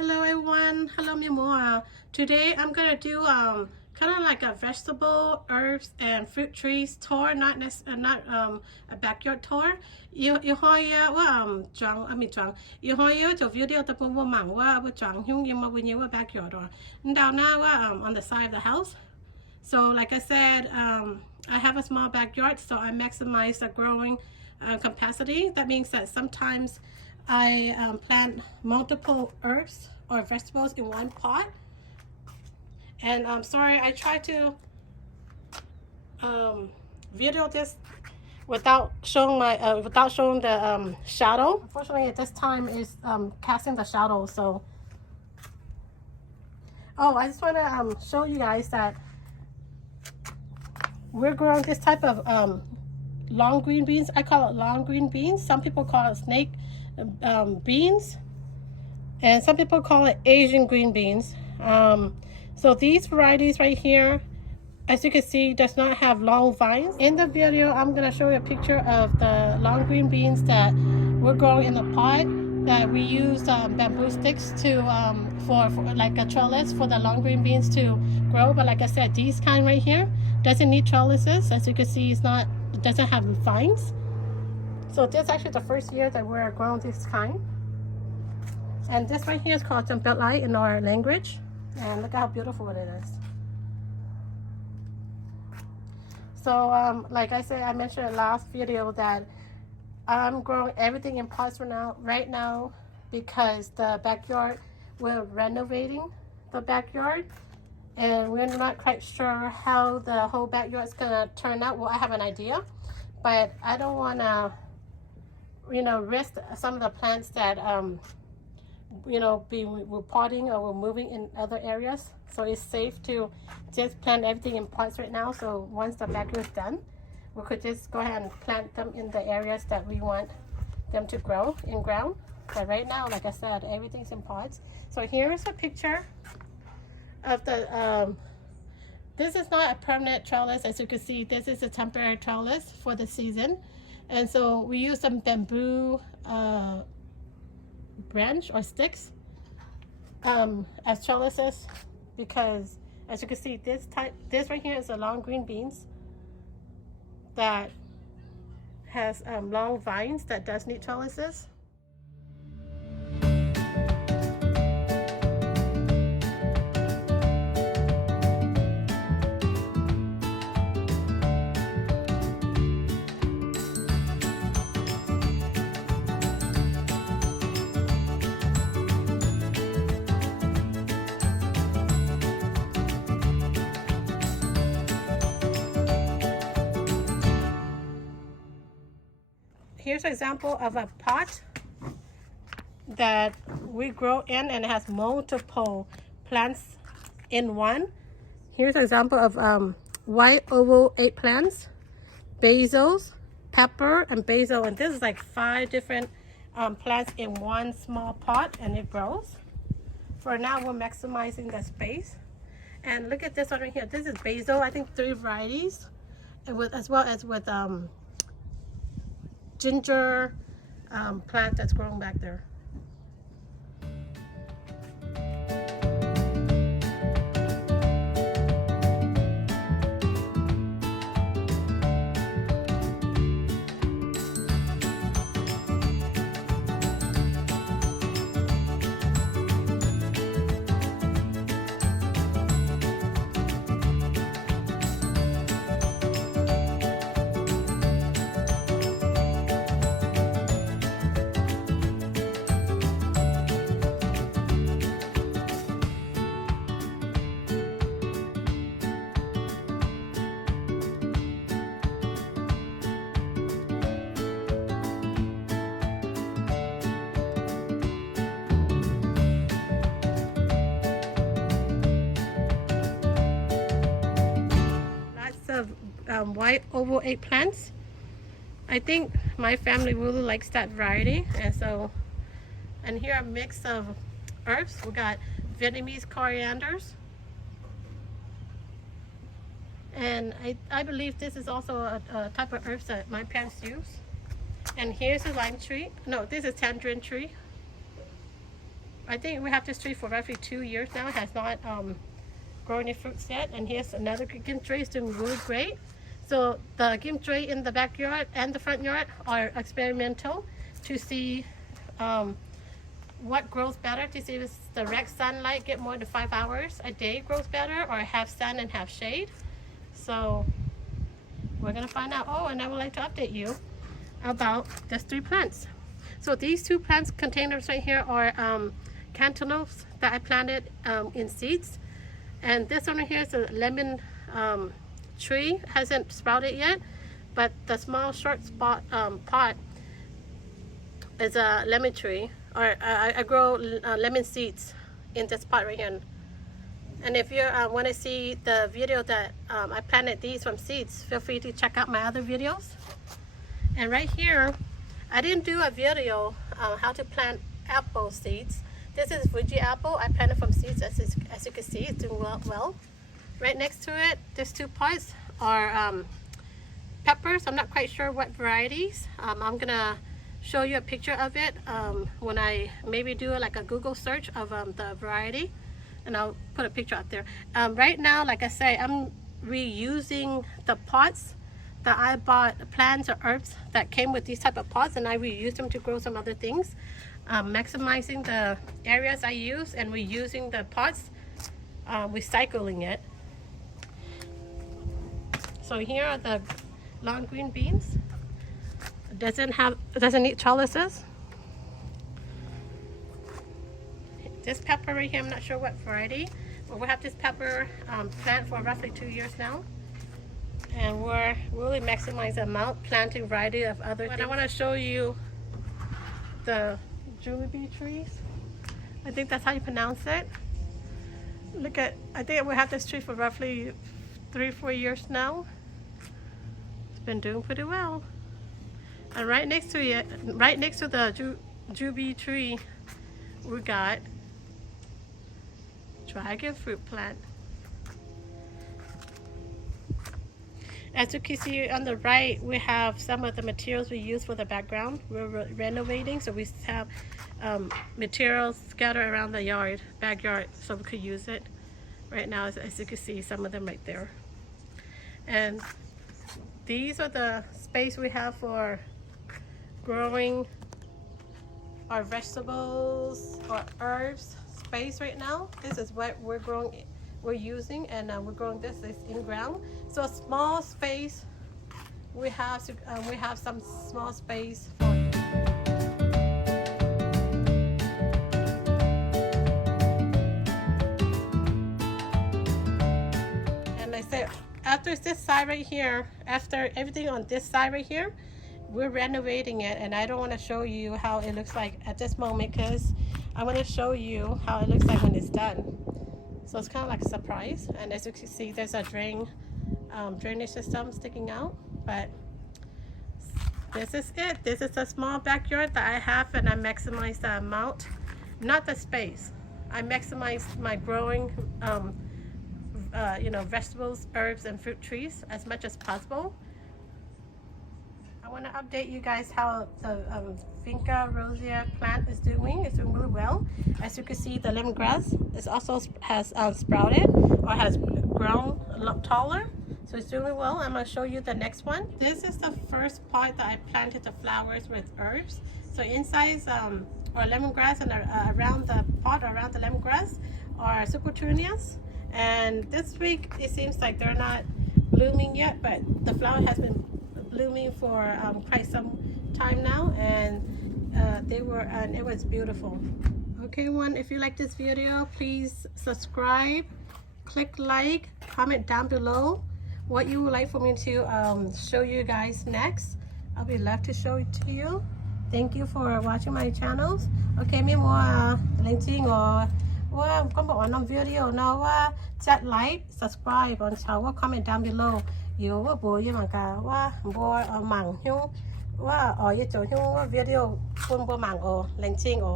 Hello everyone, hello Mien. Today I'm gonna do kind of like a vegetable, herbs and fruit trees tour, not a backyard tour. 要做 video ตะปุ่มว่ามั่งว่าช่องยุ่งยังมาวิญญาว่า backyard or down now on the side of the house. So like I said, I have a small backyard, so I maximize the growing capacity. That means that sometimes I plant multiple herbs or vegetables in one pot. And I'm sorry, I tried to video this without showing the shadow. Unfortunately, at this time is casting the shadow. So, I just want to show you guys that we're growing this type of long green beans. I call it long green beans. Some people call it snake beans, and some people call it Asian green beans. So these varieties right here, as you can see, does not have long vines. In the video, I'm going to show you a picture of the long green beans that we're growing in the pot, that we use bamboo sticks to for like a trellis for the long green beans to grow. But like I said, these kind right here doesn't need trellises. As you can see, it doesn't have vines. So this is actually the first year that we're growing this kind. And this right here is called tempelai in our language. And look at how beautiful it is. So like I said, I mentioned in the last video that I'm growing everything in pots right now because the backyard, we're renovating the backyard. And we're not quite sure how the whole backyard is going to turn out. Well, I have an idea, but I don't want to, risk some of the plants that, we're potting or we're moving in other areas. So it's safe to just plant everything in pots right now. So once the backyard is done, we could just go ahead and plant them in the areas that we want them to grow in ground. But right now, like I said, everything's in pots. So here is a picture of the this is not a permanent trellis. As you can see, this is a temporary trellis for the season. And so we use some bamboo branch or sticks as trellises, because as you can see, this right here is a long green beans that has long vines that does need trellises. Here's an example of a pot that we grow in, and it has multiple plants in one. Here's an example of white oval eggplants, basils, pepper, and basil. And this is like 5 different plants in one small pot, and it grows. For now, we're maximizing the space. And look at this one right here. This is basil. I think 3 varieties, and as well as with ginger plant that's growing back there. Of white oval eggplants. I think my family really likes that variety. And here a mix of herbs. We got Vietnamese corianders, and I believe this is also a type of herbs that my parents use. And here's a lime tree. No, this is tangerine tree. I think we have this tree for roughly 2 years now. It has not grown any fruits yet. And here's another gim tree. It's doing really great. So the gim tree in the backyard and the front yard are experimental to see what grows better, to see if the direct sunlight get more than 5 hours a day grows better, or half sun and half shade. So we're gonna find out. Oh, and I would like to update you about these 3 plants. So these 2 plants containers right here are cantaloupes that I planted in seeds. And this one here is a lemon tree. Hasn't sprouted yet, but the small short spot pot is a lemon tree. Or I grow lemon seeds in this pot right here. And if you want to see the video that I planted these from seeds, feel free to check out my other videos. And right here, I didn't do a video how to plant apple seeds. This is Fuji apple. I planted from seeds. As you can see, it's doing well. Right next to it, these 2 pots are peppers. I'm not quite sure what varieties. I'm gonna show you a picture of it when I maybe do like a Google search of the variety, and I'll put a picture out there. Right now, like I say, I'm reusing the pots that I bought, plants or herbs that came with these type of pots, and I reuse them to grow some other things. Maximizing the areas I use and reusing the pots, recycling it. So here are the long green beans. Doesn't need trellises. This pepper right here, I'm not sure what variety, but we have this pepper plant for roughly 2 years now, and we're really maximizing the amount, planting variety of other things. I want to show you the jujube trees. I think that's how you pronounce it. Look at, I think we have this tree for roughly 3 or 4 years now. It's been doing pretty well. And right next to it, right next to the jujube tree, we got dragon fruit plant. As you can see on the right, we have some of the materials we use for the background. We're renovating, so we have materials scattered around the backyard, so we could use it. Right now, as you can see, some of them right there. And these are the space we have for growing our vegetables or herbs space right now. This is what we're using, and we're growing this is in ground. So a small space we have some small space for. And I said, after this side right here, after everything on this side right here, we're renovating it, and I don't want to show you how it looks like at this moment, because I want to show you how it looks like when it's done. So it's kind of like a surprise. And as you can see, there's a drainage system sticking out. But this is it. This is a small backyard that I have, and I maximize the amount, not the space. I maximize my growing vegetables, herbs, and fruit trees as much as possible. I want to update you guys how the Vinca rosea plant is doing. It's doing really well. As you can see, the lemongrass also has sprouted or has grown a lot taller. So it's doing well. I'm going to show you the next one. This is the first pot that I planted the flowers with herbs. So inside is or lemongrass, and around the pot, around the lemongrass, are supertunias. And this week it seems like they're not blooming yet, but the flower has been blooming for quite some time now, and it was beautiful. Okay, everyone, if you like this video, please subscribe, click like, comment down below what you would like for me to show you guys next. I'll be glad to show it to you. Thank you for watching my channels. Okay, mi mua lên chi ngồiว่าก็บอกว่าน้องวิดีโอเนาะว่าจัดไลค์ subscribe บนเช้าว่า comment down below อยู่ว่าโบยเหมือนกันว่าโบหมั่งหิ้วว่าอ๋อยี่โจหิ้วว่าวิดีโอคุณโบหมั่งโอเล่นจริงโอ